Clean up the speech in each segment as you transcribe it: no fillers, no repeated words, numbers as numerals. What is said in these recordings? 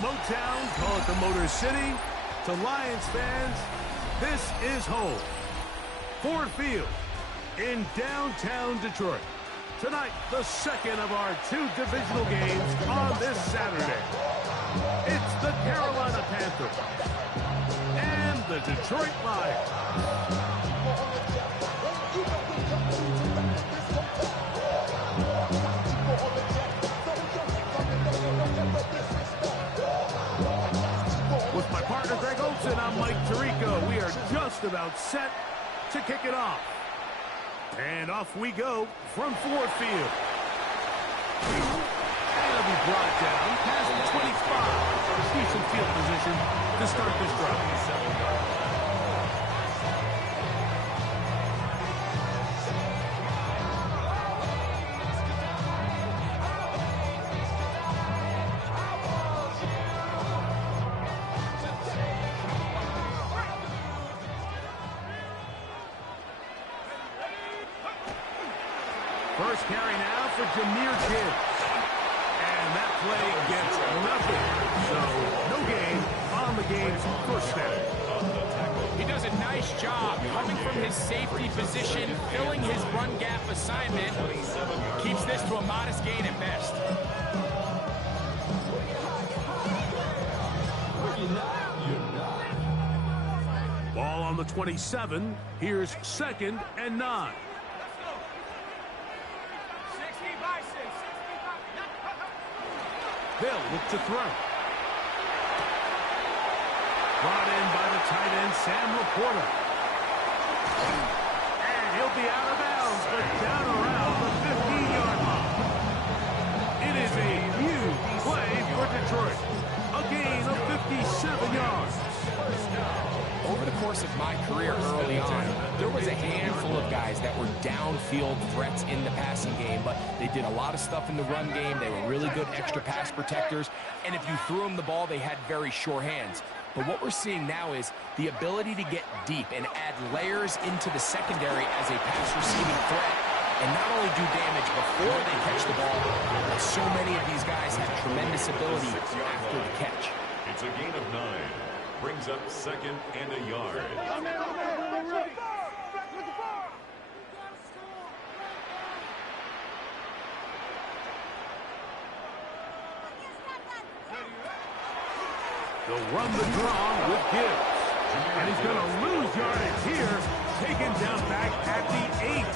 Motown, call it the Motor City. To Lions fans, this is home. Ford Field in downtown Detroit. Tonight, the second of our two divisional games on this Saturday. It's the Carolina Panthers and the Detroit Lions. With my partner Greg Olson, I'm Mike Tirico. We are just about set to kick it off. And off we go from Ford Field. And it'll be brought down past the 25. Decent field position to start this drive. First carry now for Jahmyr Gibbs. And that play gets nothing. So, no gain on the game's first down. He does a nice job coming from his safety position, filling his run gap assignment. Keeps this to a modest gain at best. Ball on the 27. Here's 2nd and 9. They'll look to throw. Brought in by the tight end, Sam Laporta. And he'll be out of bounds, but down around the 15-yard line. It is a huge play for Detroit. A gain of 57 yards. Over the course of my career early on, there was a handful of guys that were downfield threats in the passing game, but they did a lot of stuff in the run game. They were really good extra pass protectors, and if you threw them the ball, they had very sure hands. But what we're seeing now is the ability to get deep and add layers into the secondary as a pass receiving threat, and not only do damage before they catch the ball, but so many of these guys have tremendous ability after the catch. It's a gain of 9. Brings up 2nd and a yard. They'll run the draw with Gibbs. And he's going to lose yardage here. Taken down back at the 8.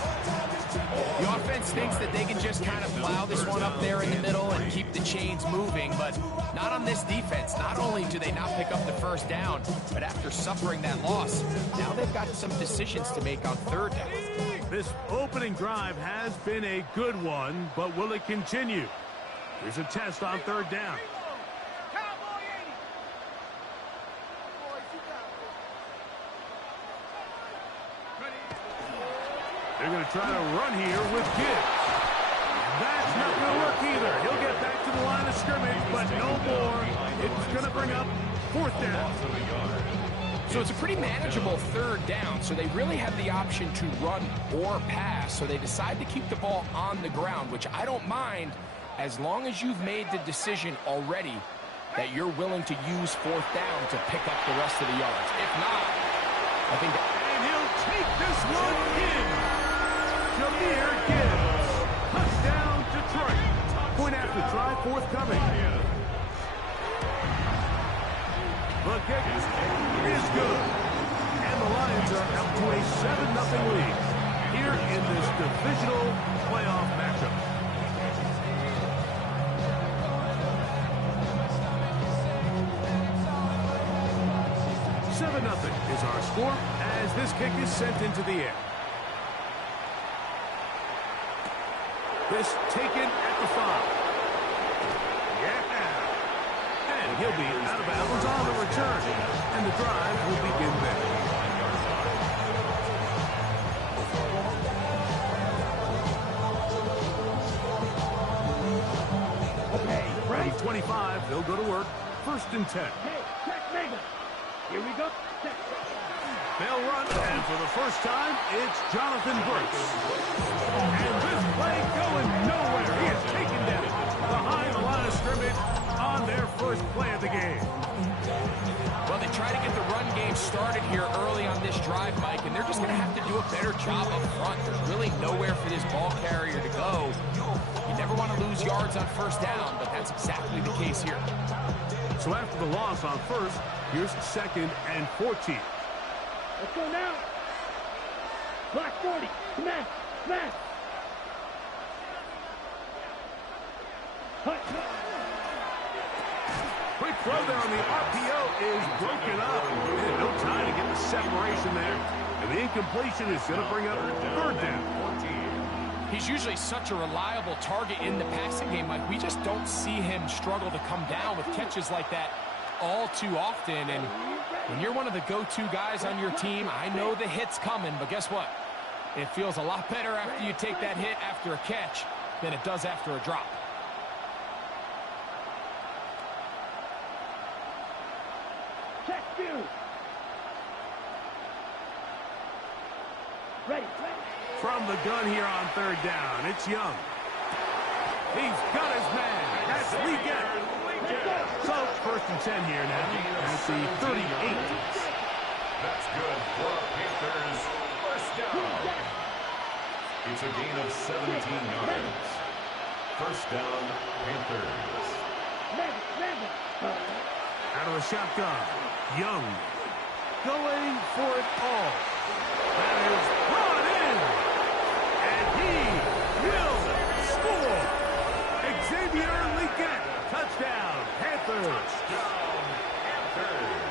The offense thinks that they can just kind of plow this one up there in the middle and keep the chains moving, but not on this defense. Not only do they not pick up the first down, but after suffering that loss, now they've got some decisions to make on 3rd down. This opening drive has been a good one, but will it continue? Here's a test on 3rd down. They're going to try to run here with Gibbs. That's not going to work either. He'll get back to the line of scrimmage, but no more. It's going to bring up 4th down. So it's a pretty manageable 3rd down, so they really have the option to run or pass, so they decide to keep the ball on the ground, which I don't mind as long as you've made the decision already that you're willing to use 4th down to pick up the rest of the yards. If not, I think that... And he'll take this one in. Jahmyr Gibbs. Touchdown, Detroit. Point after try forthcoming. The kick is good. And the Lions are out to a 7-0 lead here in this divisional playoff matchup. Is our score as this kick is sent into the air. This taken at the 5. Yeah. And he'll be out of bounds on the return. And the drive will begin there. Ready 25, they'll go to work. 1st and 10. Here we go. They'll run, and for the first time, it's Jonathan Brooks. And this play going nowhere. He is taken down behind the line of scrimmage on their first play of the game. started here early on this drive, Mike, and they're just going to have to do a better job up front. There's really nowhere for this ball carrier to go. You never want to lose yards on first down, but that's exactly the case here. So after the loss on first, here's 2nd and 14. Let's go now. Block 40. Smash. Smash. Hut. Quick throw there on the RPO is broken up. And no time to get the separation there. And the incompletion is going to bring up 3rd down. He's usually such a reliable target in the passing game, Mike. We just don't see him struggle to come down with catches like that all too often. And when you're one of the go-to guys on your team, I know the hit's coming, but guess what? It feels a lot better after you take that hit after a catch than it does after a drop. Check you. Ready. From the gun here on 3rd down, it's Young. He's got his man. That's Leggett. So 1st and 10 here now at the 38. That's good for Panthers. First down. It's a gain of 17 yards. First down, Panthers. Out of the shotgun, Young going for it all. That is brought in. And he will score. Xavier Leggett, touchdown, Panthers. Touchdown, Panthers.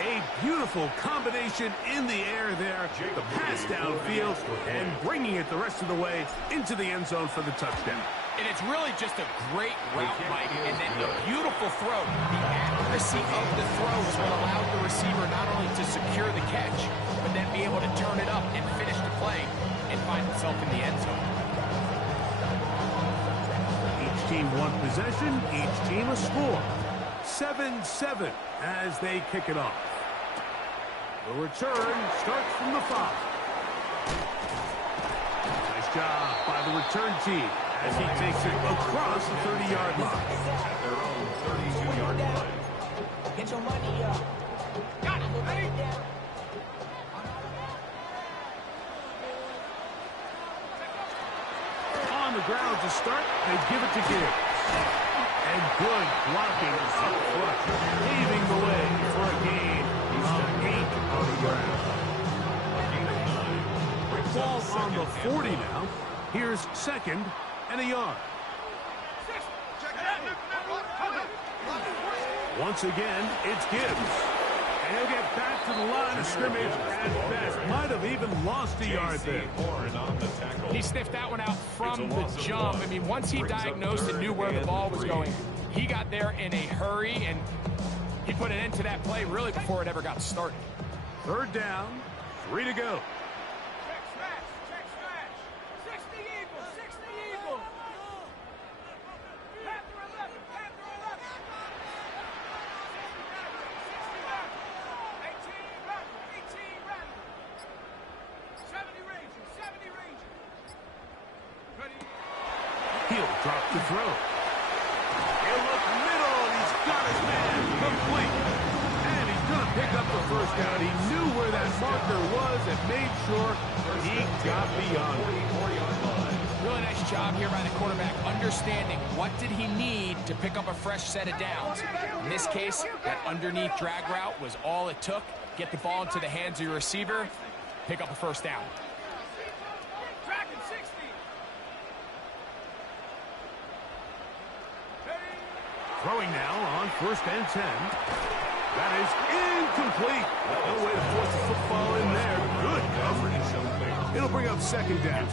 A beautiful combination in the air there. The pass downfield and bringing it the rest of the way into the end zone for the touchdown. And it's really just a great route, Mike, and then the beautiful throw. The accuracy of the throw is what allowed the receiver not only to secure the catch, but then be able to turn it up and finish the play and find himself in the end zone. Each team one possession, each team a score. 7-7 as they kick it off. The return starts from the 5. Nice job by the return team as he takes it across the 30-yard line. At their own 32-yard line. Get your money up. Got it, ready? On the ground to start, they give it to Gibbs. And good blocking up front, paving the way for a gain of 8 on the ground. Ball on the 40 now. Here's 2nd and a yard. Once again, it's Gibbs. And he'll get back to the line of scrimmage at best. Might have even lost a yard there. He sniffed that one out from the jump. I mean, once he diagnosed and knew where the ball was going, he got there in a hurry, and he put an end to that play really before it ever got started. 3rd down, 3 to go. He'll drop the throw. He'll look middle, and he's got his man complete. And he's going to pick up the 1st down. He knew where that marker was and made sure he got beyond it. Really nice job here by the quarterback, understanding what did he need to pick up a fresh set of downs. In this case, that underneath drag route was all it took. Get the ball into the hands of your receiver, pick up a 1st down. Throwing now on 1st and 10. That is incomplete. No way to force the football in there. Good coverage. It'll bring up 2nd down.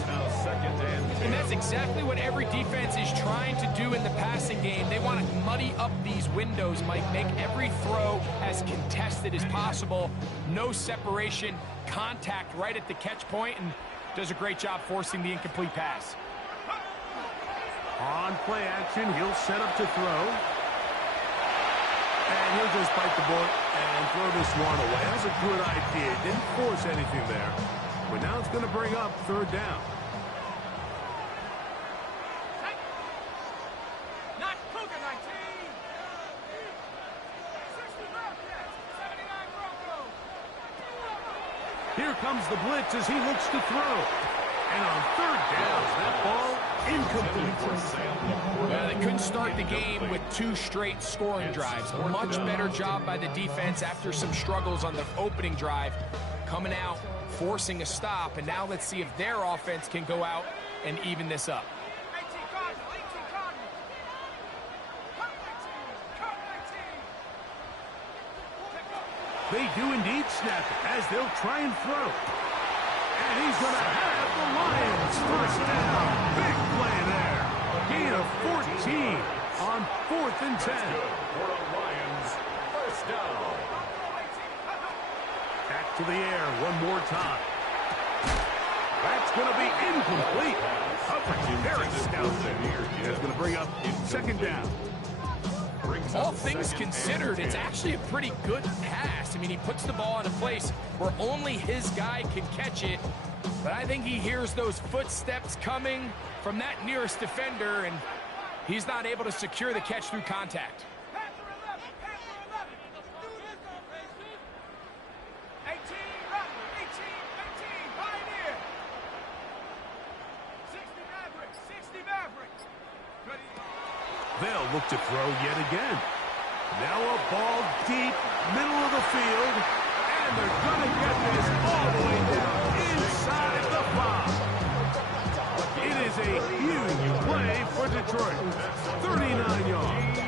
And that's exactly what every defense is trying to do in the passing game. They want to muddy up these windows, Mike, make every throw as contested as possible. No separation, contact right at the catch point, and does a great job forcing the incomplete pass. On play action, he'll set up to throw. And he'll just bite the bullet and throw this one away. That was a good idea. Didn't force anything there. But now it's going to bring up 3rd down. Here comes the blitz as he looks to throw. And on third down, that ball incomplete. Well, they couldn't start the game with 2 straight scoring drives. Much better job by the defense after some struggles on the opening drive. Coming out, forcing a stop, and now let's see if their offense can go out and even this up. They do indeed snap it as they'll try and throw. And he's going to have the Lions first down. Big play there. Gain of 14 on 4th and 10. For the Lions, first down. Back to the air one more time. That's going to be incomplete. Coverage very stout there. That's going to bring up 2nd down. All things considered, it's actually a pretty good pass. I mean, he puts the ball in a place where only his guy can catch it. But I think he hears those footsteps coming from that nearest defender, and he's not able to secure the catch through contact. They'll look to throw yet again. Now a ball deep, middle of the field, and they're going to get this all the way down inside the 5. It is a huge play for Detroit. 39 yards.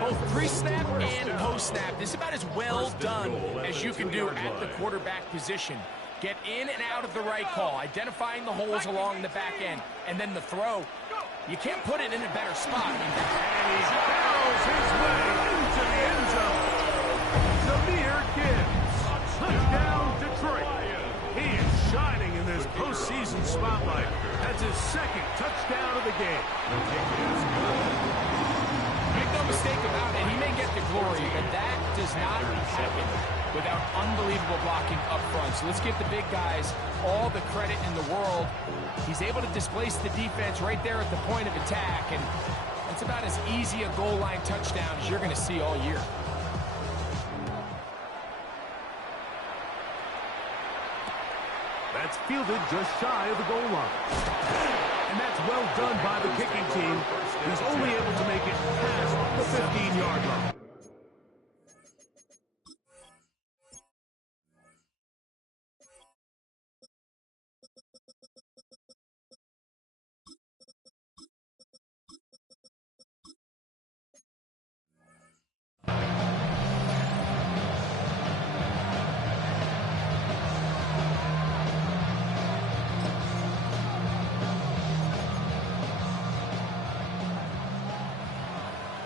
Both pre-snap and post-snap, this is about as well done as you can do at the quarterback position. Get in and out of the right call, identifying the holes along the back end, and then the throw. You can't put it in a better spot. I mean, and he barrels his way into the end zone. Zamir Gibbs. Touchdown, Detroit. He is shining in this postseason spotlight. That's his 2nd touchdown of the game. Make no mistake about it, he may get the glory, but that does not happen without unbelievable blocking up front. So let's give the big guys all the credit in the world. He's able to displace the defense right there at the point of attack, and that's about as easy a goal line touchdown as you're going to see all year. That's fielded just shy of the goal line. And that's well done by the kicking team. He's only able to make it past the 15-yard line.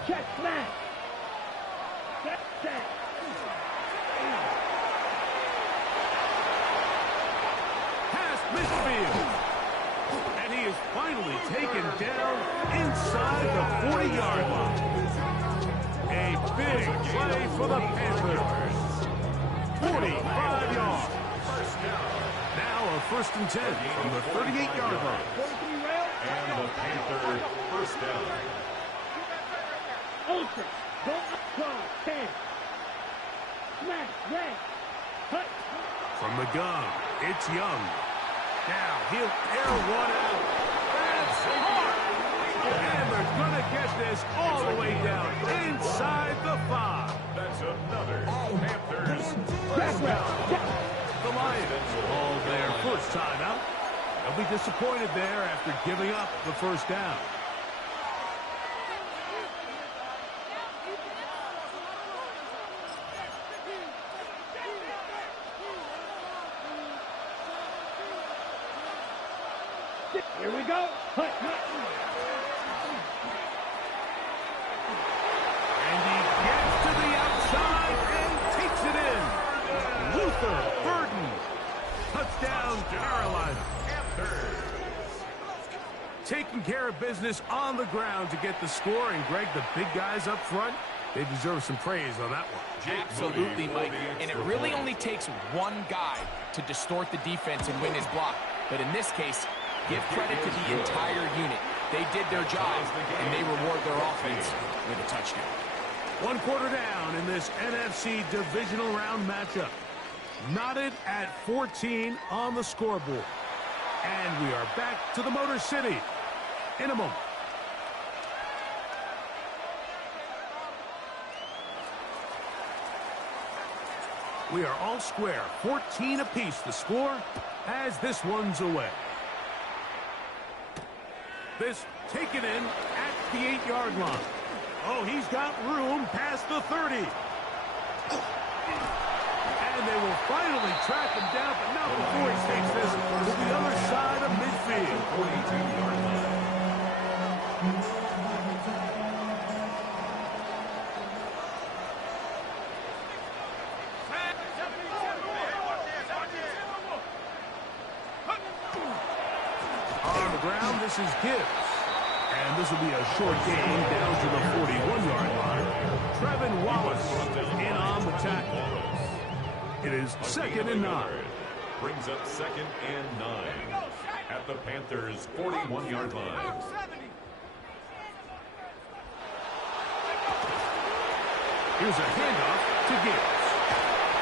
Check smash. Check check. Past midfield. And he is finally taken down inside the 40-yard line. A big play for the Panthers. 45 yards. Now a 1st and 10 from the 38-yard line. And the Panthers first down. Ultra. Go up cross. 10. Smash. Red. Hut. From the gun, it's Young. Now he'll air one out. That's hard. And they're going to get this all the way down inside the 5. That's another Panthers first down. The Lions all their first time out. They'll be disappointed there after giving up the first down. Here we go. Hut, hut. And he gets to the outside and takes it in. Luther Burden. Touchdown, Carolina. Taking care of business on the ground to get the score. And, Greg, the big guys up front, they deserve some praise on that one. Absolutely, Mike. And it really only takes one guy to distort the defense and win his block. But in this case, give credit to the entire unit. They did their job, and they reward their offense with a touchdown. 1 quarter down in this NFC divisional round matchup. Knotted at 14 on the scoreboard. And we are back to the Motor City in a moment. We are all square, 14 apiece the score as this one's away. This taken in at the 8-yard line. Oh, he's got room past the 30. And they will finally track him down, but not before he takes this to the other side of midfield. 42-yard line. On the ground, this is Gibbs. And this will be a short gain down to the 41-yard line. Trevin Wallace in on the tackle. It is 2nd and 9. Brings up 2nd and 9 at the Panthers' 41-yard line. Here's a handoff to Gibbs.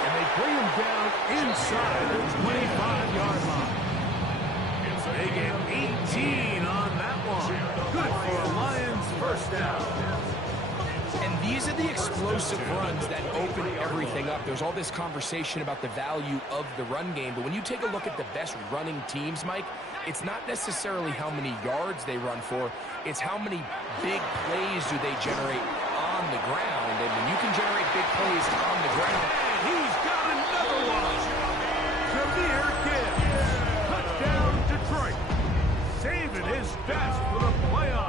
And they bring him down inside the 25-yard line. They get 18 on that one. Good for a Lions first down. And these are the explosive runs that open everything up. There's all this conversation about the value of the run game, but when you take a look at the best running teams, Mike, it's not necessarily how many yards they run for, it's how many big plays do they generate on the ground. And when you can generate big plays on the ground... And he's got another one. Jameer Gibbs. Touchdown, Detroit. Saving his best for the playoffs.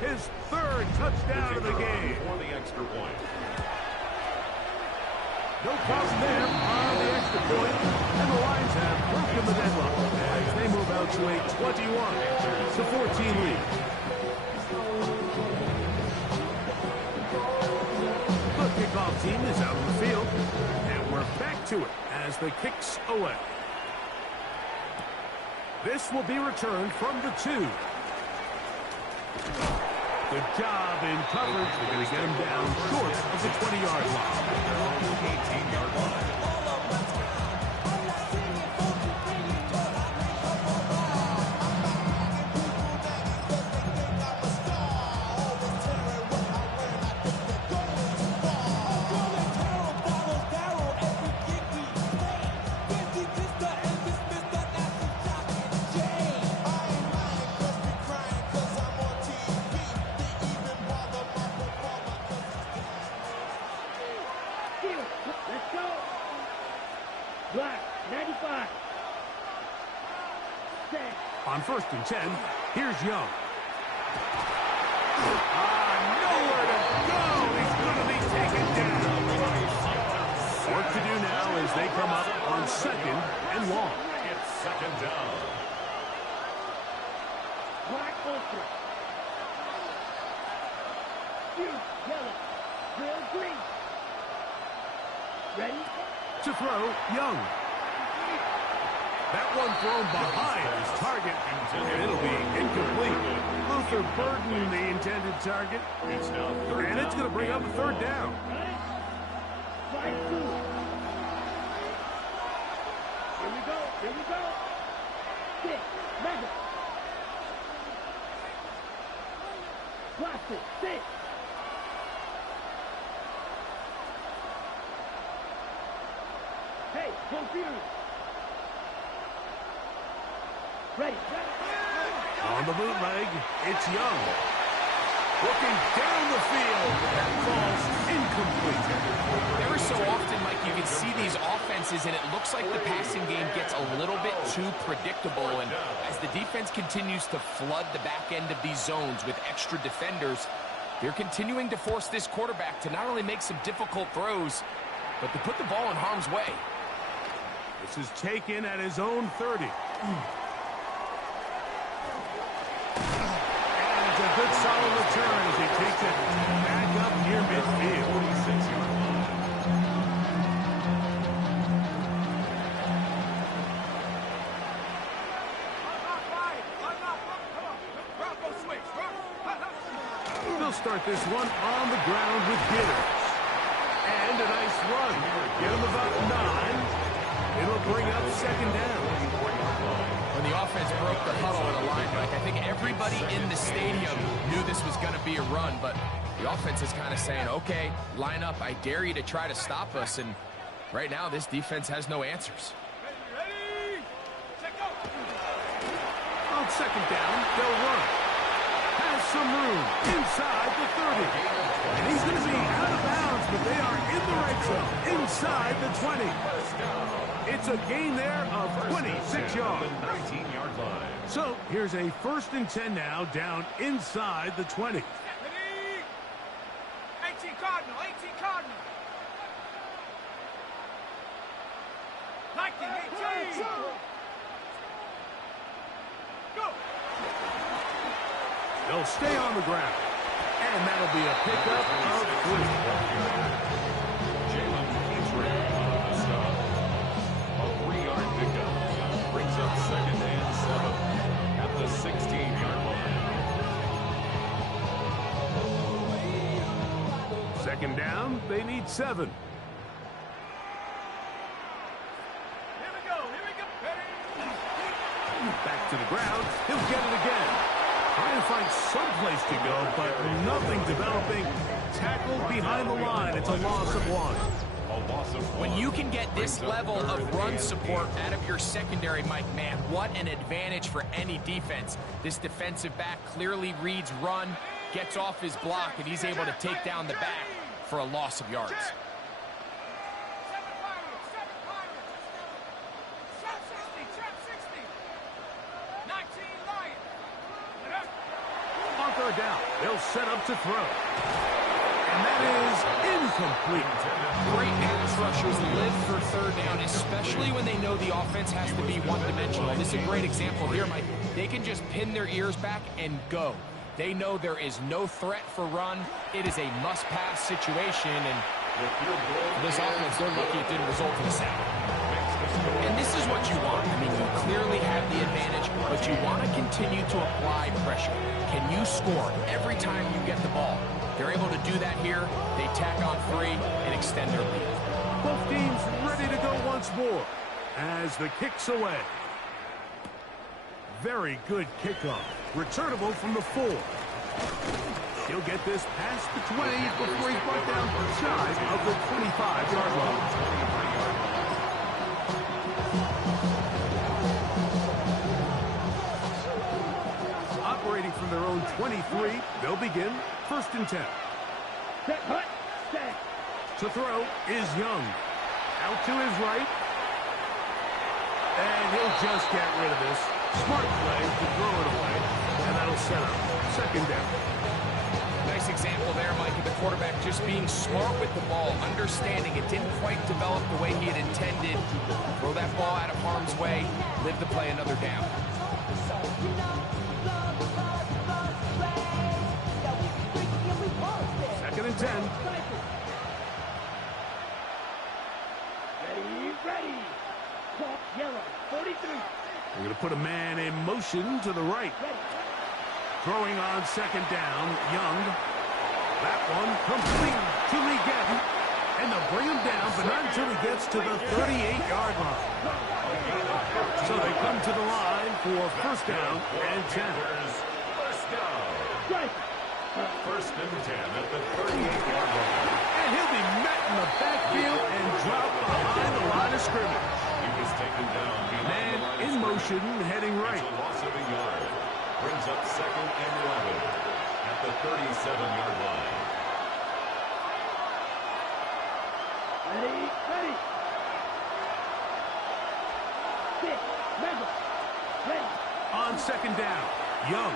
His 3rd touchdown of the game. For the extra point. No problem there on the extra point. And the Lions have broken the deadlock as they move out to a 21-14 lead. The kickoff team is out on the field. And we're back to it as the kick's away. This will be returned from the 2. Good job in coverage. They're going to get him down short of the 20-yard line. 18-yard line. Let's go. Black, 95. Set. On 1st and 10, here's Young. Nowhere to go. He's going to be taken down. Work to do now as they come up on 2nd and long. It's 2nd down. Black ultra. Huge yellow. Real green. Ready? To throw, Young. That one thrown behind his target, and it'll be incomplete. Luther Burden, the intended target, It's now 3rd and it's going to bring up a 3rd down. Right through. Here we go. Here we go. 6. Mega. Blast it. 6. Hey, confused. Ready. On the bootleg, it's Young. Looking down the field. That ball's incomplete. Every so often, Mike, you can see these offenses, and it looks like the passing game gets a little bit too predictable. And as the defense continues to flood the back end of these zones with extra defenders, they're continuing to force this quarterback to not only make some difficult throws, but to put the ball in harm's way. This is taken at his own 30. And it's a good solid return as he takes it back up near midfield. 46-yard line. They'll start this one on the ground with Gibbs. And a nice run. Get him about 9. It'll bring up second down. When the offense broke the huddle at the line, Mike, I think everybody in the stadium knew this was going to be a run, but the offense is kind of saying, okay, line up, I dare you to try to stop us, and right now this defense has no answers. On second down, they'll run. Has some room inside the 30. And he's going to be out of bounds, but they are in the red zone, inside the 20. It's a gain there of 26 yards. 19-yard line. So here's a 1st and 10 now, down inside the 20. 18 Cardinal, 18 Cardinal. 19, 18. Go. They'll stay on the ground. And that'll be a pickup of 3. Jalen Petrie on the stop. A 3-yard pickup. Brings up 2nd and 7 at the 16-yard line. 2nd down, they need 7. Here we go, Back to the ground, he'll get it again. Trying to find some place to go, but nothing developing. Tackled behind the line, it's a loss of 1. A loss of 1. When you can get this level of run support out of your secondary, Mike, man, what an advantage for any defense. This defensive back clearly reads run, gets off his block, and he's able to take down the back for a loss of yards. 7 Pirates. Trap 60. 19 Lions. On 3rd down, they'll set up to throw. And that is incomplete. Great pass rushers live for 3rd down, especially when they know the offense has to be one-dimensional. This is a great example here, Mike. They can just pin their ears back and go. They know there is no threat for run. It is a must-pass situation, and for this offense, they're lucky it didn't result in a sack. And this is what you want. I mean, you clearly have the advantage, but you want to continue to apply pressure. Can you score every time you get the ball? They're able to do that here. They tack on 3 and extend their lead. Both teams ready to go once more as the kick's away. Very good kickoff. Returnable from the 4. He'll get this past the 20 before he's brought down shy of the 25-yard line. Operating from their own 23, they'll begin 1st and 10. Set, hut, set. To throw is Young. Out to his right. And he'll just get rid of this. Smart play to throw it away. And that'll set up 2nd down. Nice example there, Mike, of the quarterback just being smart with the ball, understanding it didn't quite develop the way he had intended. Throw that ball out of harm's way, live to play another down. 2nd and 10. Ready. Clock yellow, 43. We're going to put a man in motion to the right. Ready. Throwing on 2nd down, Young. That one complete to Liget. And they'll bring him down, but not until he gets to the 38-yard line. So they come to the line for 1st down and 10. First down. Strike. 1st and 10 at the 38-yard line. And he'll be met in the backfield and dropped behind the line of scrimmage. He was taken down behind Man the line of in scrimmage. motion, heading right. It's a loss of a yard. Brings up 2nd and 11 at the 37-yard line. Ready. Sit, level. Ready. On 2nd down, Young.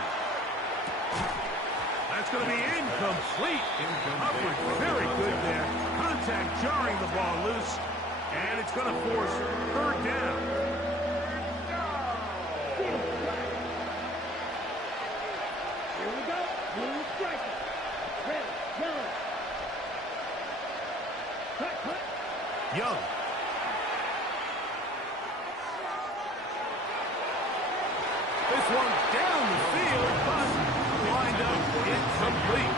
That's going to be incomplete. Coverage very good there. Contact jarring the ball loose. And it's going to force 3rd down. Here we go. Blue striker. Red, yellow. Cut. Young. This one down the field, but lined up incomplete.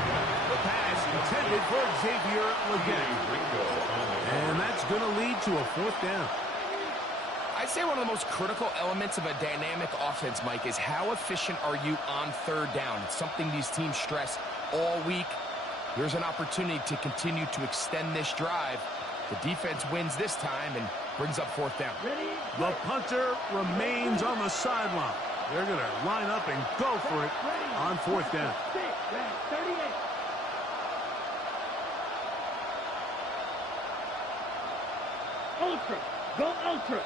The pass intended for Xavier Liget. And that's going to lead to a 4th down. I'd say one of the most critical elements of a dynamic offense, Mike, is how efficient are you on third down. It's something these teams stress all week. Here's an opportunity to continue to extend this drive. The defense wins this time and brings up fourth down. The punter remains on the sideline. They're going to line up and go for it on fourth down. 38. Ultra. Go ultra.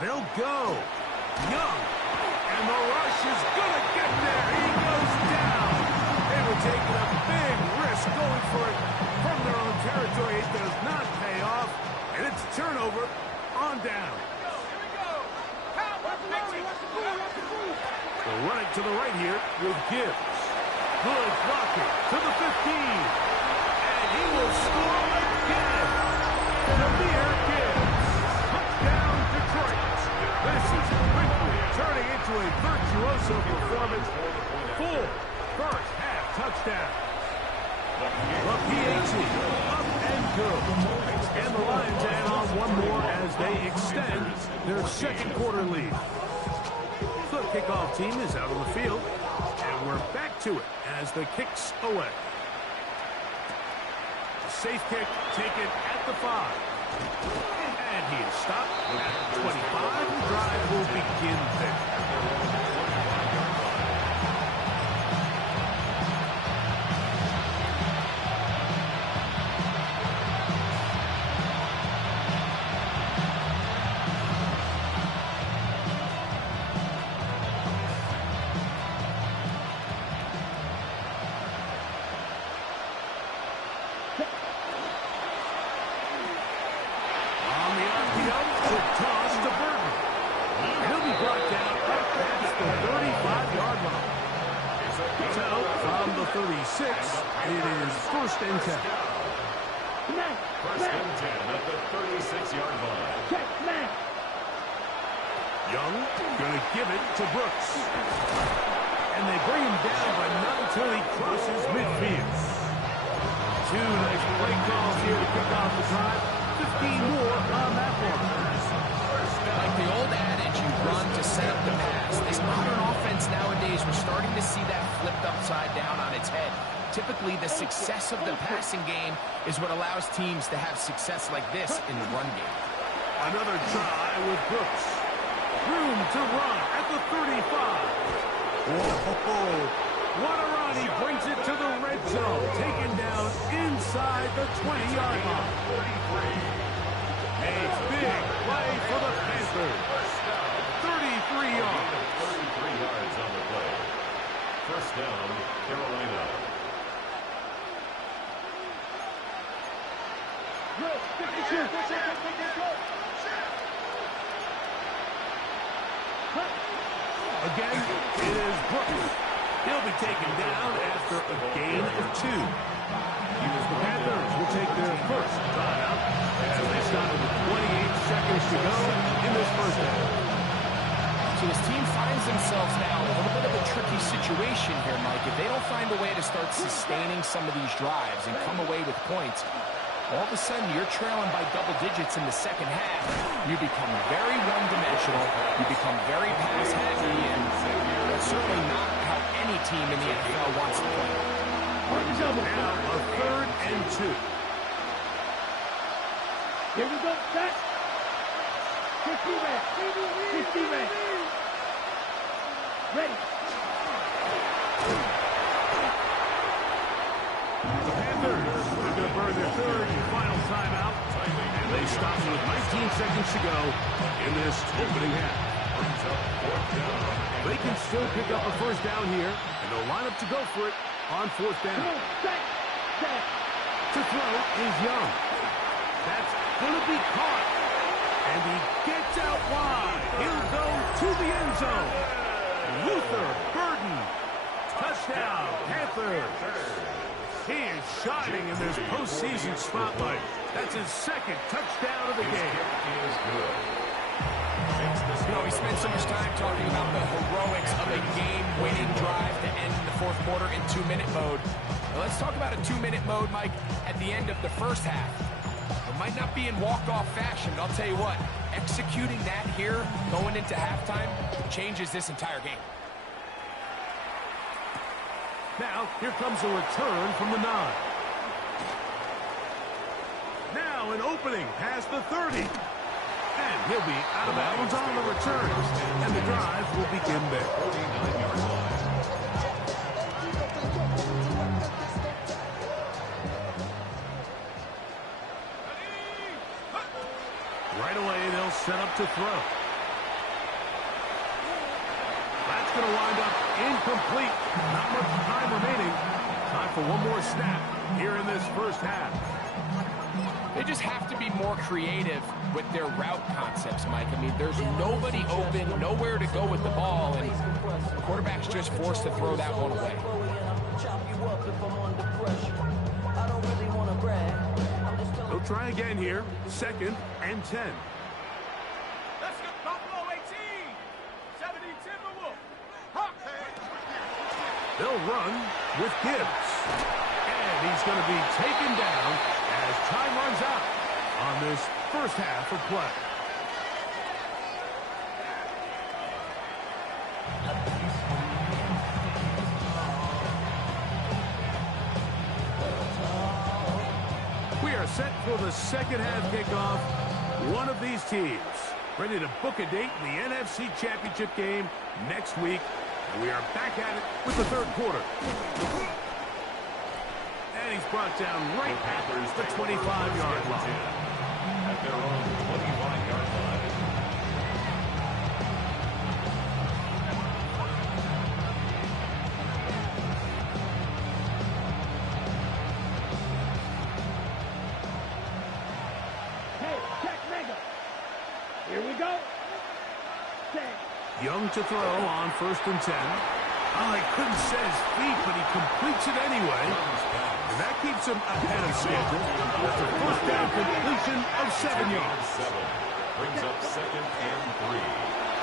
They'll go. Young. And the rush is going to get there. He goes down. They were taking a big risk going for it from their own territory. It does not pay off. And it's a turnover on down. They'll run it to the right here with Gibbs. Good blocking to the 15. And he will score again. Jameer Gibbs. Touchdown, Detroit. This is quickly turning into a virtuoso performance. Full first half touchdown. The PAT up and good. And the Lions add on one more as they extend their second quarter lead. The kickoff team is out on the field, and we're back to it as the kick's away. Safe kick taken at the 5. And he is stopped at 25. The drive will begin there. It is first and 10. First and 10 at the 36-yard line. Young going to give it to Brooks. And they bring him down, but not until he crosses midfield. Two nice play calls here to kick off the drive. 15 more on that one. Like the old adage, you run to set up the pass. This modern offense nowadays, we're starting to see that flipped upside down on its head. Typically, the success of the passing game is what allows teams to have success like this in the run game. Another try with Brooks. Room to run at the 35. Whoa! What a run! He brings it to the red zone. Taken down inside the 20-yard line. A big play for the Panthers. 33 yards. 33 yards on the play. First down, Carolina. Again, it is Brooks. He'll be taken down after a gain of 2. The Panthers will take their first timeout as they stop with 28 seconds to go in this first half. So this team finds themselves now in a little bit of a tricky situation here, Mike. If they don't find a way to start sustaining some of these drives and come away with points, all of a sudden you're trailing by double digits in the second half. You become very one-dimensional. You become very pass-heavy, and that's certainly not how any team in the NFL wants to play. Now a 3rd and 2. Here we go, set. 50 red. 50 red. Ready. The Panthers are going to burn their 3rd and final timeout, and they stop with 19 seconds to go in this opening half. They can still pick up a first down here, and they'll line up to go for it on 4th down. To throw is Young. That's going to be caught, and he gets out wide. He'll go to the end zone. Luther Burden. Touchdown, Panthers. He is shining in this postseason spotlight. That's his 2nd touchdown of the game. You know, we spent so much time talking about the heroics of a game-winning drive to end the 4th quarter in 2-minute mode. Now let's talk about a 2-minute mode, Mike, at the end of the first half. It might not be in walk-off fashion, but I'll tell you what, executing that here, going into halftime, changes this entire game. Now, here comes a return from the 9. Now, an opening past the 30. And he'll be out of bounds on the return. And the drive will begin there. 49-yard line. Right away, they'll set up to throw. That's going to wind up incomplete. Not much time remaining. Time for one more snap here in this first half. They just have to be more creative with their route concepts, Mike. I mean, there's nobody open, nowhere to go with the ball, and the quarterback's just forced to throw that one away. They'll try again here. 2nd and 10. Let's go, Buffalo 18. 70 Timberwolves. Hawk. They'll run with Gibbs. And he's going to be taken down as time runs out on this first half of play. We are set for the second half kickoff. One of these teams ready to book a date in the NFC Championship game next week. And we are back at it with the third quarter. And he's brought down right at the 25-yard line. At their own 25-yard line. Hey, check mega. Here we go. Check. Young to throw on 1st and 10. Oh, he couldn't set his feet, but he completes it anyway. And that keeps him ahead of schedule. That's a first down completion of 7 yards. 7 brings up 2nd and 3.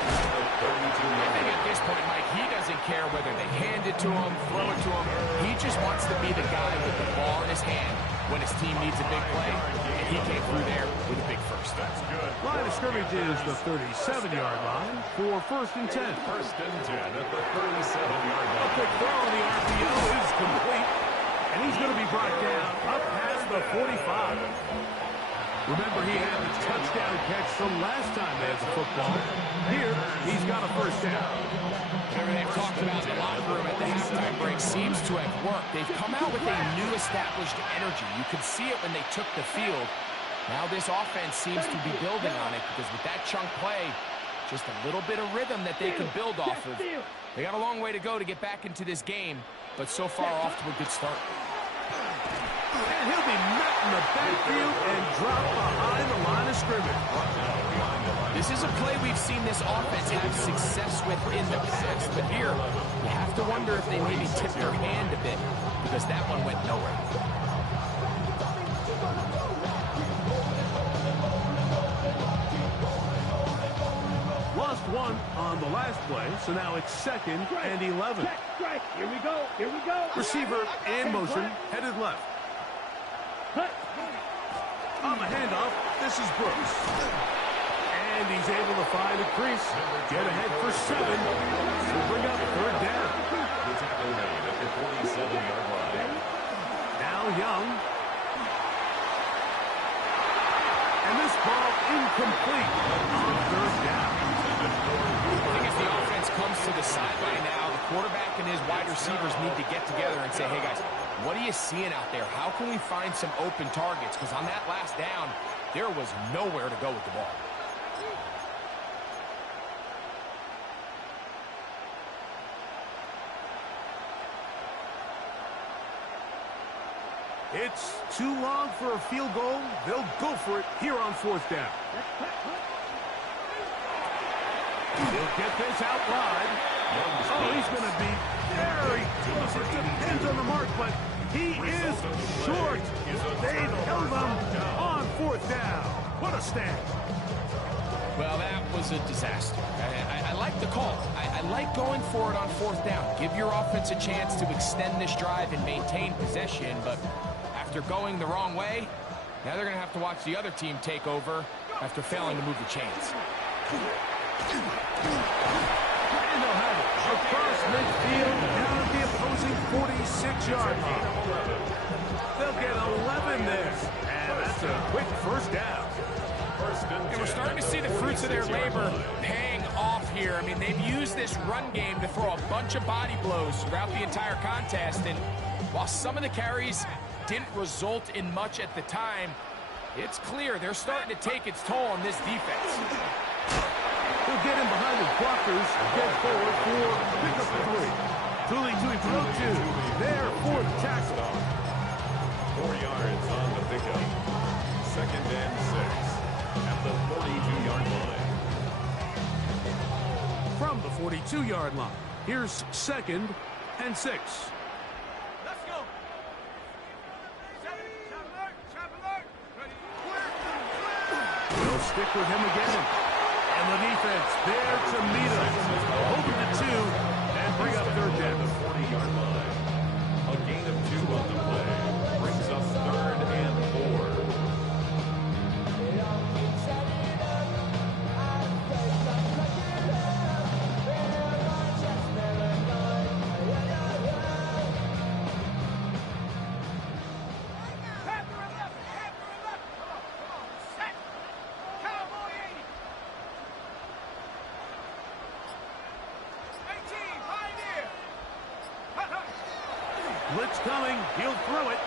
I think at this point, Mike, he doesn't care whether they hand it to him, throw it to him. He just wants to be the guy with the ball in his hand when his team needs a big play, and he came through there with a big first. That's good. Line of scrimmage is the 37-yard line for 1st and 10. 1st and 10 at the 37-yard A line. quick throw on the RPO is complete, and he's going to be brought down up past the 45. Remember, he had the touchdown catch the last time they had the football. Here, he's got a first down. Whatever they've talked about in the locker room at the halftime break seems to have worked. They've come out with a new established energy. You could see it when they took the field. Now this offense seems to be building on it because with that chunk play, just a little bit of rhythm that they can build off of. They got a long way to go to get back into this game, but so far off to a good start. And he'll be met in the backfield and dropped behind the line of scrimmage. This is a play we've seen this offense have success with in the past, but here, you have to wonder if they maybe tipped their hand a bit because that one went nowhere. Lost one on the last play, so now it's 2nd and 11. Check, strike. Here we go. Here we go. Receiver in motion, headed left. Cut. On the handoff, this is Brooks. And he's able to find a crease. Get ahead for 7. Will bring up 3rd down. The tackle made at the 47-yard line. Now Young. And this ball incomplete on 3rd down. I think as the offense comes to the sideline now, the quarterback and his wide receivers need to get together and say, hey guys, what are you seeing out there? How can we find some open targets? Because on that last down, there was nowhere to go with the ball. It's too long for a field goal. They'll go for it here on 4th down. He'll get this out wide. Oh, he's going to be very close. It depends on the mark, but he is short. They've held him on 4th down. What a stand. Well, that was a disaster. I like the call. I like going for it on 4th down. Give your offense a chance to extend this drive and maintain possession, but after going the wrong way, Now they're going to have to watch the other team take over after failing to move the chains. And they'll have it across midfield down at the opposing 46-yard line. They'll get 11 there. And that's a quick first down. And we're starting to see the fruits of their labor paying off here. I mean, they've used this run game to throw a bunch of body blows throughout the entire contest. And while some of the carries didn't result in much at the time, it's clear they're starting to take its toll on this defense. He'll get in behind the blockers, get forward for pickup 3. Tuli throw 2. There for the tackle. 4 yards on the pickup. 2nd and 6 at the 42-yard line. From the 42-yard line, here's 2nd and 6. Let's go. They'll stick with him again. And the defense there to meet him. Hold him to 2 and bring up 3rd down. The 40-yard line. A gain of 2 on the play. Brings up 3rd and 4. Blitz coming. He'll throw it.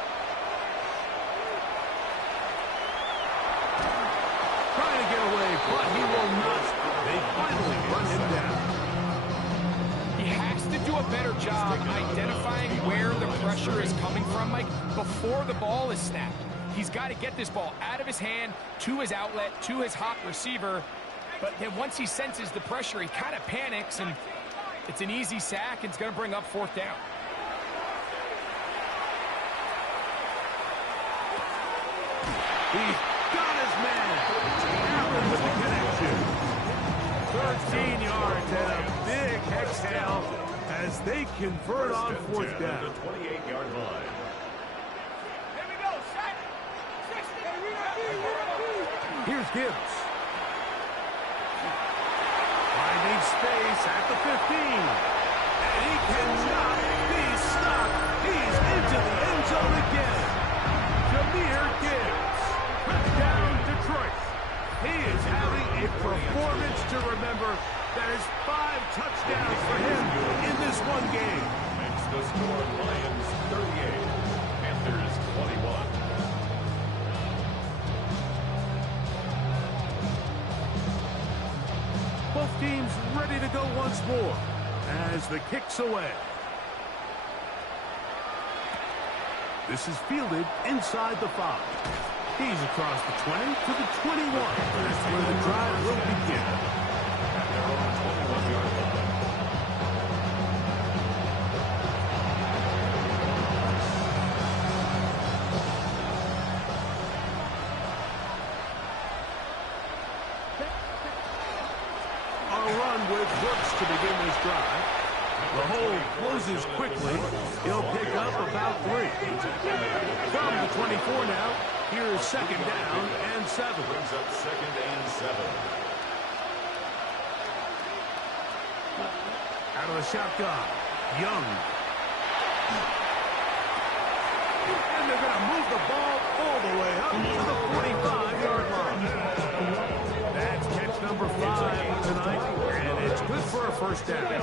Trying to get away, but he will not. They finally run him down. He has to do a better job identifying where the pressure is coming from, Mike, before the ball is snapped. He's got to get this ball out of his hand to his outlet, to his hot receiver. But then once he senses the pressure, he kind of panics, and it's an easy sack. It's going to bring up 4th down. He's got his man. Allen with the connection. 13 yards and a big exhale as they convert on 4th down. The 28-yard line. Here we go, set. 60. Here's Gibbs. Finding space at the 15. And he cannot be stopped. He's into the end zone again. Jahmyr Gibbs. Touchdown, Detroit. He is having a performance to remember. That is 5 touchdowns for him in this one game. Makes the score Lions 38, Panthers 21. Both teams ready to go once more as the kick's away. This is fielded inside the 5. He's across the 20 to the 21. That's where the drive will begin. At their own 21-yard line. A run with Brooks to begin this drive. The hole closes quickly. He'll pick up about 3. From the 24 now, here's 2nd down and 7. Brings up 2nd and 7. Out of the shotgun, Young. And they're going to move the ball all the way up to the 45-yard line. That's catch number 5 tonight, and it's good for a 1st down.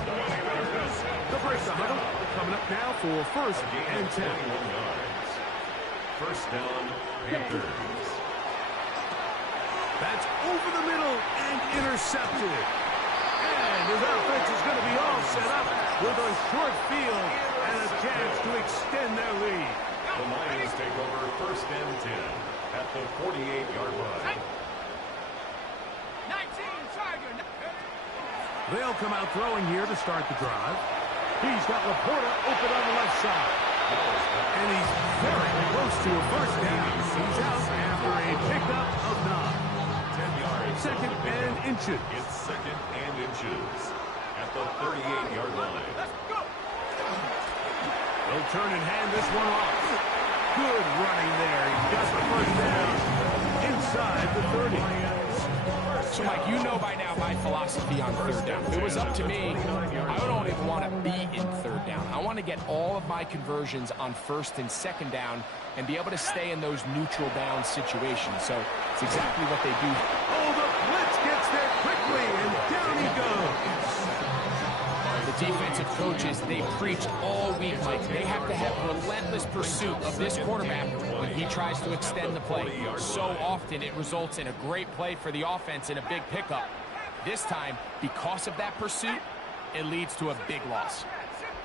The break the huddle coming up now for 1st and 10. 21 yards. 1st down, Panthers. That's over the middle and intercepted. And his offense is going to be all set up with a short field and a chance to extend their lead. The Lions take over 1st and 10 at the 48-yard line. 19, Tiger. They'll come out throwing here to start the drive. He's got Laporta open on the left side. And he's very close to a 1st down. He's out after a pickup of 9. 10 yards. 2nd and inches. It's 2nd and inches at the 38-yard line. Let's go. They'll turn and hand this one off. Good running there. He got the first down inside the 30. So, Mike, you know by now my philosophy on third down. If it was up to me, I don't even want to be in third down. I want to get all of my conversions on first and second down and be able to stay in those neutral down situations. So it's exactly what they do. Oh, the blitz gets there quickly, and down he goes. The defensive coaches, they preached all week, Mike. They have to have relentless pursuit of this quarterback when he tries to extend the play. So often it results in a great play for the offense and a big pickup. This time, because of that pursuit, it leads to a big loss.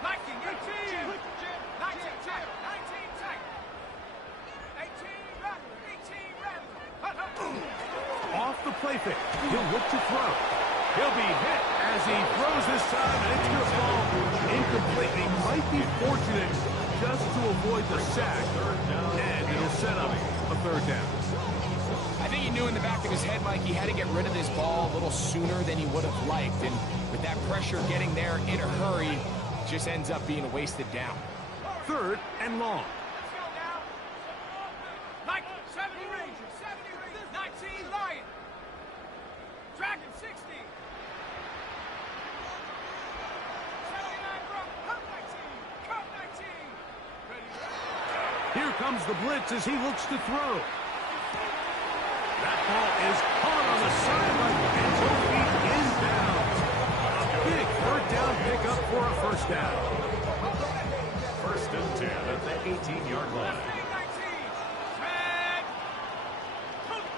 19, 18, 19 tight, 19 tight, 18 rather, 18 rather. Off the play fake, he'll look to throw. He'll be hit as he throws this time, and it's going to fall incomplete. He might be fortunate just to avoid the sack, and it'll set up a third down. I think he knew in the back of his head, Mike, he had to get rid of this ball a little sooner than he would have liked. And with that pressure getting there in a hurry, it just ends up being a wasted down. Third and long. Let's go now. 70 Rangers, 19 Lion. Dragon 60. 79 Brook, Cup 19, Cup 19. Ready? Here comes the blitz as he looks to throw. That ball is caught on the sideline, and 2 feet inbounds. A big third down pickup for a first down. First and 10 at the 18-yard line. 19. Red.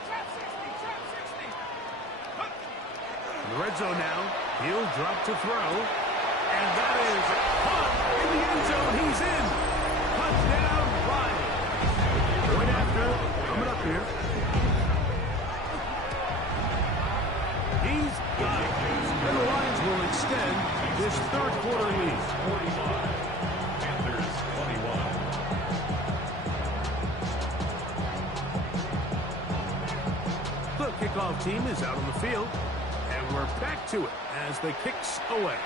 Trap 60, trap 60. In the red zone now, he'll drop to throw. And that is caught in the end zone. He's in. Touchdown, Lions. Point after, coming up here. He's got it. And the Lions will extend this third quarter lead. 45. Panthers 21. The kickoff team is out on the field. And we're back to it as the kicks away.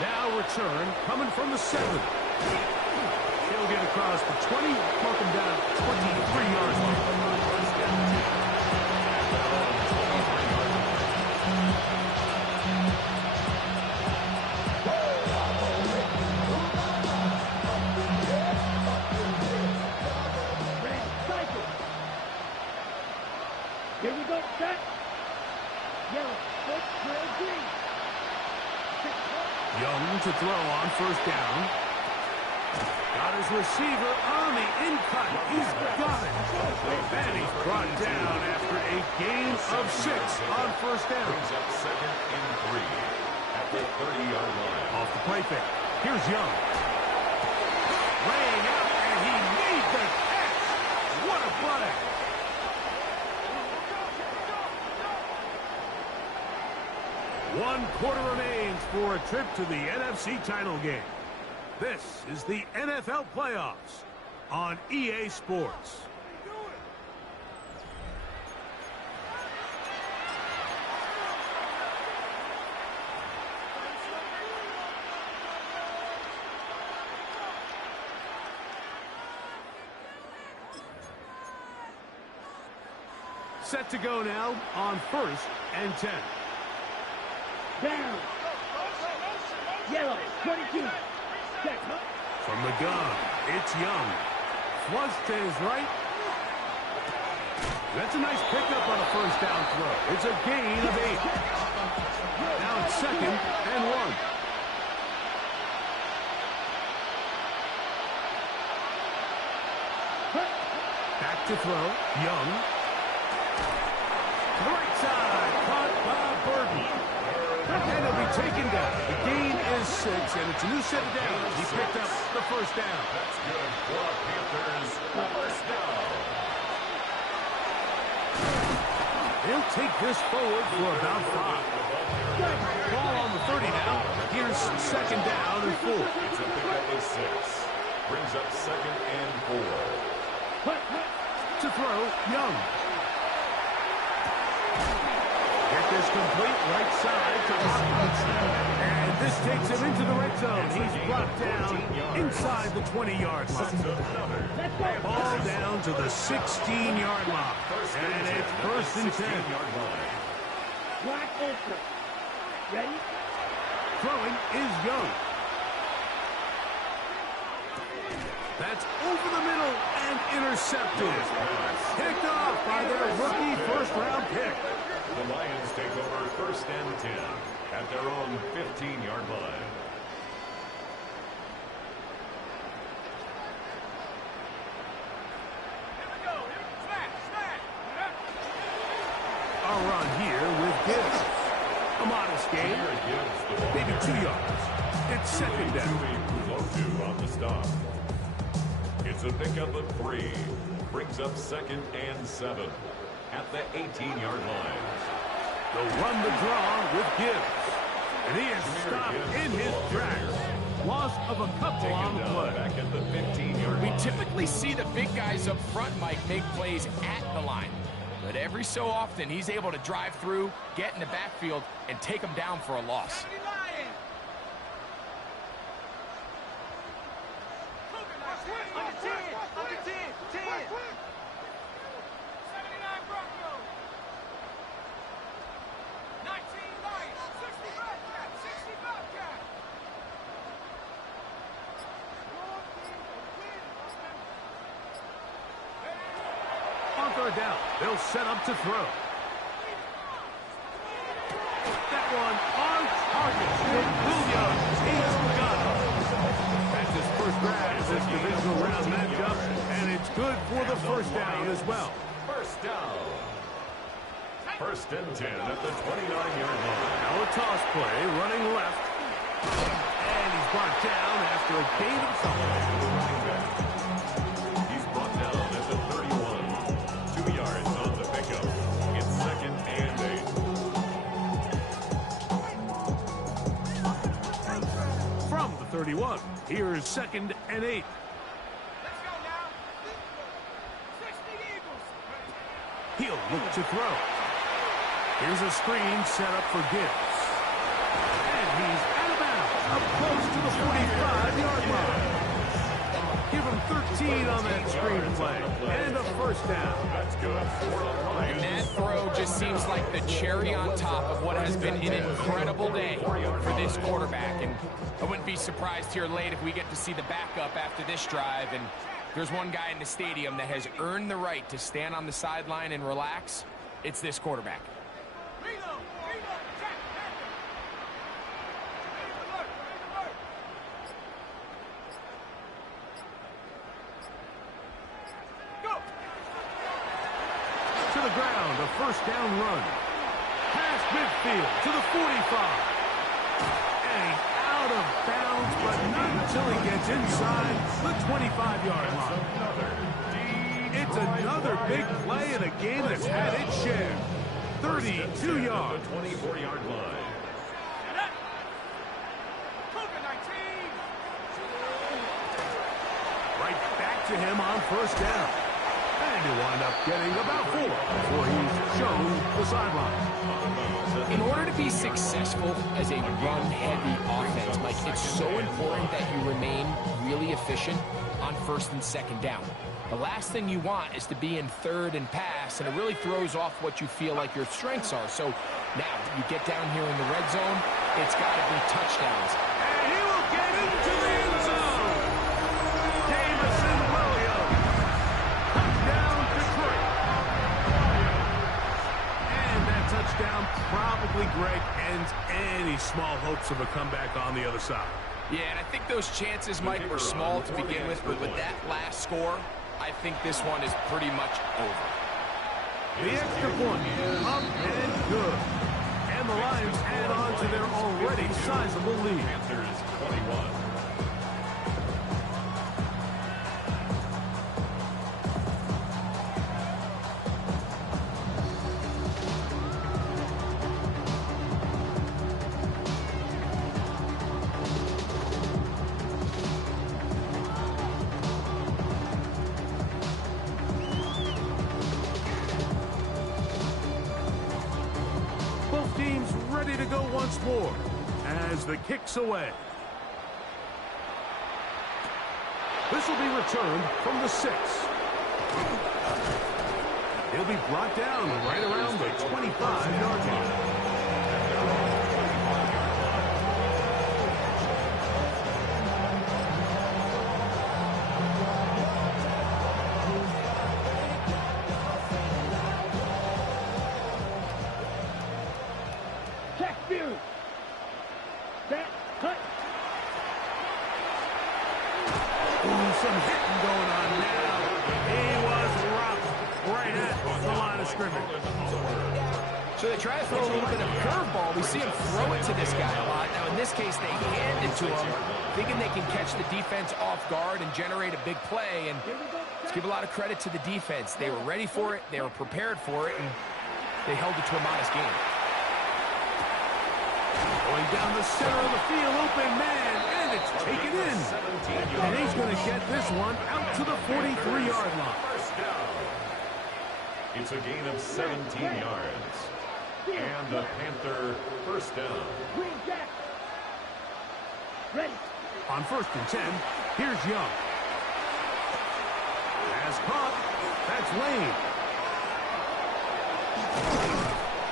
Now return coming from the 7. He'll get across the 20, mark him down 23 yards line. Here we go, set. Yellow, foot, trail, green. Young to throw on first down. Got his receiver on the in-cut. He's got it. And he's brought down after a gain of 6 on first down. Brings up second and 3 at the 30-yard line. Off the play fake. Here's Young. Laying out, and he made the catch. What a play. One quarter remains for a trip to the NFC title game. This is the NFL playoffs on EA Sports. Set to go now on first and 10. Down. Yellow, 22. Check. From the gun, it's Young. Flush to his right. That's a nice pickup on a first down throw. It's a gain of 8. Now it's second and 1. Back to throw. Young. Right side. Caught by Burton. And he'll be taken down. The gain is 6, and it's a new set of downs. He picked up the first down. That's good for Panthers. First down. They'll take this forward for about 5. Ball on the 30 now. Here's second down and 4. It's a pickup of 6. Brings up second and 4. To throw, Young. Get this complete right side to Hopkins. And This takes him into the red zone. He's brought down inside the 20-yard line. Ball down to the 16-yard line. And it's first and 10. Wide open. Ready? Throwing is Young. That's over the middle and intercepted. Picked off by their rookie first-round pick. The Lions take over first and 10 at their own 15-yard line. A run here with Gibbs. A modest gain. Maybe 2 yards. It's second down. On the stop. It's a pickup of 3. Brings up second and 7 at the 18-yard line. They'll run the draw with Gibbs. And he is stopped in his tracks. Loss of a couple on the play. Back at the 15-yard line. We typically see the big guys up front, Mike, make plays at the line. But every so often, he's able to drive through, get in the backfield, and take them down for a loss. On third down, they'll set up to throw. That one on target. Williams, he's got it. That's his first grab in this divisional round matchup, and it's good for the first down as well. First down. First and 10 at the 29-yard line. Now a toss play, running left. And he's brought down after a gain of something. He's brought down at the 31. 2 yards on the pickup. It's second and 8. From the 31, here's second and 8. Let's go now. 60 Eagles. He'll look to throw. Here's a screen set up for Gibbs. And he's out of bounds, up close to the 45-yard line. Give him 13 on that screen play. And a first down. That's good. And that throw just seems like the cherry on top of what has been an incredible day for this quarterback. And I wouldn't be surprised here late if we get to see the backup after this drive. And there's one guy in the stadium that has earned the right to stand on the sideline and relax. It's this quarterback. Reload. Check. Ready to work. Go. To the ground, a first down run. Past midfield to the 45. And he's out of bounds, but not until he gets inside the 25-yard line. It's another big play in a game that's had its share. 32 yards. 24-yard line. Cougar 19. Right back to him on first down. And he'll wind up getting about 4 before he's shown the sideline. In order to be successful as a run-heavy offense, Mike, it's so important that you remain really efficient on first and second down. The last thing you want is to be in third and pass, and it really throws off what you feel like your strengths are. So now you get down here in the red zone, it's got to be touchdowns. And he will get into the end zone. Jamison Williams. Touchdown, Detroit. And that touchdown probably, Greg, ends any small hopes of a comeback on the other side. Yeah, and I think those chances, Mike, were small to begin with, but with that last score, I think this one is pretty much over. The extra point, up and good. And the Lions add on to their already sizable lead. Panthers 21. Both teams ready to go once more as the kick's away. This will be returned from the 6. He'll be brought down right around the 25-yard line. Some hitting going on now. He was roughed right at the line of scrimmage. So they try to throw a little bit of curveball. We see him throw it to this guy a lot. Now, in this case, they hand it to him, thinking they can catch the defense off guard and generate a big play. And let's give a lot of credit to the defense. They were ready for it. They were prepared for it. And they held it to a modest game. Going down the center of the field, open man, and it's taken in. And he's going to get this one out to the 43-yard line. First down. It's a gain of 17 yards. And the Panther first down. Ready. On 1st and 10, here's Young. Has caught. That's Lane.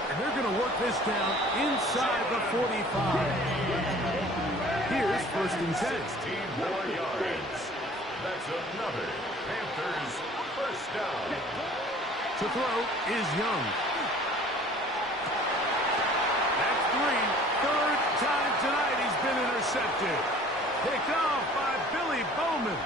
And they're going to work this down inside the 45. Here's 1st and 10. 16 more yards. That's another Panthers first down. To throw is Young. That's 3. Third time tonight he's been intercepted. Picked off by Billy Bowman.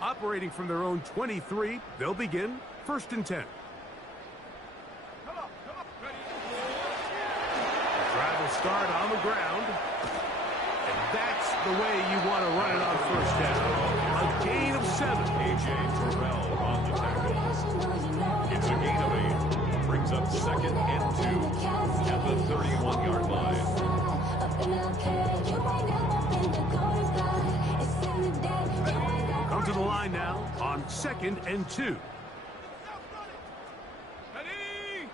Operating from their own 23, they'll begin 1st and 10. Come on, ready. Drive will start on the ground. And that's the way you want to run it on 1st down. A gain of 7. A.J. Terrell on the tackle. It's a gain of 8. Brings up 2nd and 2 at the 31-yard line. Come to the line now on 2nd and 2. Ready.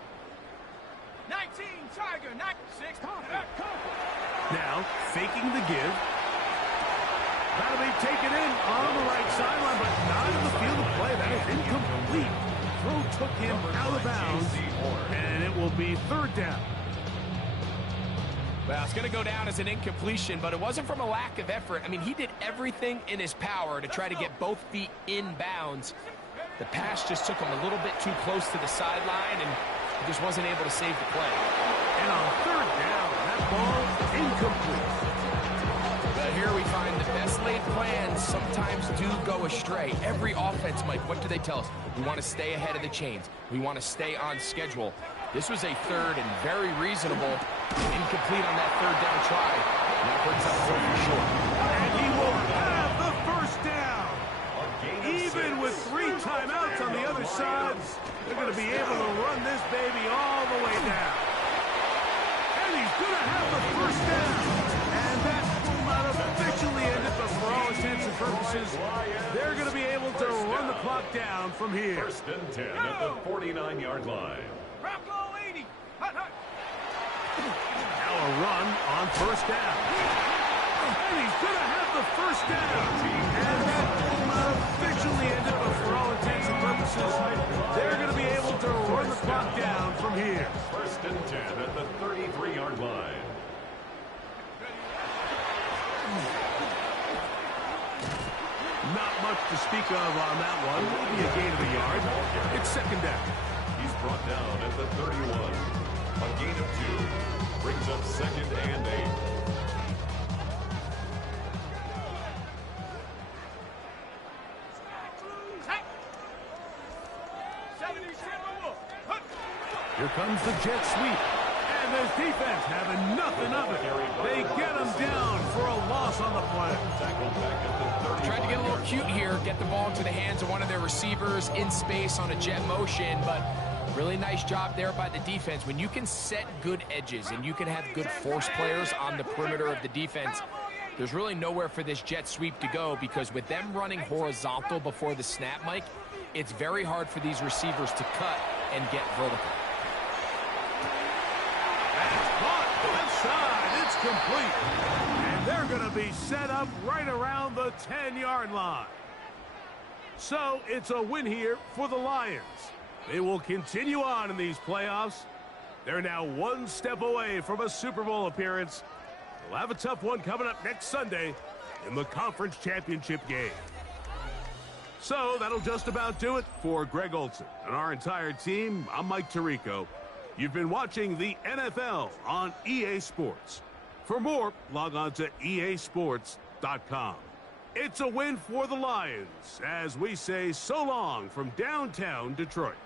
19, Tiger, 96. Now, faking the give. That'll be taken in on the right sideline, but not in the field of play. That is incomplete. Throw took him out of bounds, and it will be 3rd down. Well, it's going to go down as an incompletion, but it wasn't from a lack of effort. I mean, he did everything in his power to try to get both feet in bounds. The pass just took him a little bit too close to the sideline, and he just wasn't able to save the play. And on 3rd down, that ball incomplete. But here we find the best laid plans sometimes do go astray. Every offense, Mike, what do they tell us? We want to stay ahead of the chains. We want to stay on schedule. This was a 3rd and very reasonable. Incomplete on that 3rd down try. And that brings up 4th and short. And he will have the 1st down. Even with 3 timeouts on the other side, they're going to be able to run this baby all the way down. And he's going to have the 1st down. And that will not officially end it, but for all intents and purposes, they're going to be able to run the clock down from here. 1st and 10 at the 49-yard line. Bronco 80. Hut, hut. Now a run on 1st down. And he's going to have the 1st down. And that will not officially end it, but for all intents and purposes, they're going to be able to run the clock down from here. 1st and 10 at the 33-yard line. Not much to speak of on that one. Maybe a gain of a yard. It's 2nd down. He's brought down at the 31. A gain of 2. Brings up 2nd and 8. Tack. 70 Timberwolf. Hut. Here comes the jet sweep. And this defense having nothing of it. They get him down for a loss on the play. Tackled back at the 31. Tried to get a little cute here, get the ball into the hands of one of their receivers in space on a jet motion, but Really nice job there by the defense. When you can set good edges and you can have good force players on the perimeter of the defense, there's really nowhere for this jet sweep to go, because with them running horizontal before the snap, Mike, it's very hard for these receivers to cut and get vertical. That's caught left side. It's complete. And they're going to be set up right around the 10-yard line. So it's a win here for the Lions. They will continue on in these playoffs. They're now one step away from a Super Bowl appearance. They'll have a tough one coming up next Sunday in the conference championship game. So that'll just about do it for Greg Olson and our entire team. I'm Mike Tirico. You've been watching the NFL on EA Sports. For more, log on to easports.com. It's a win for the Lions as we say so long from downtown Detroit.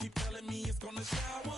Keep telling me it's gonna shower.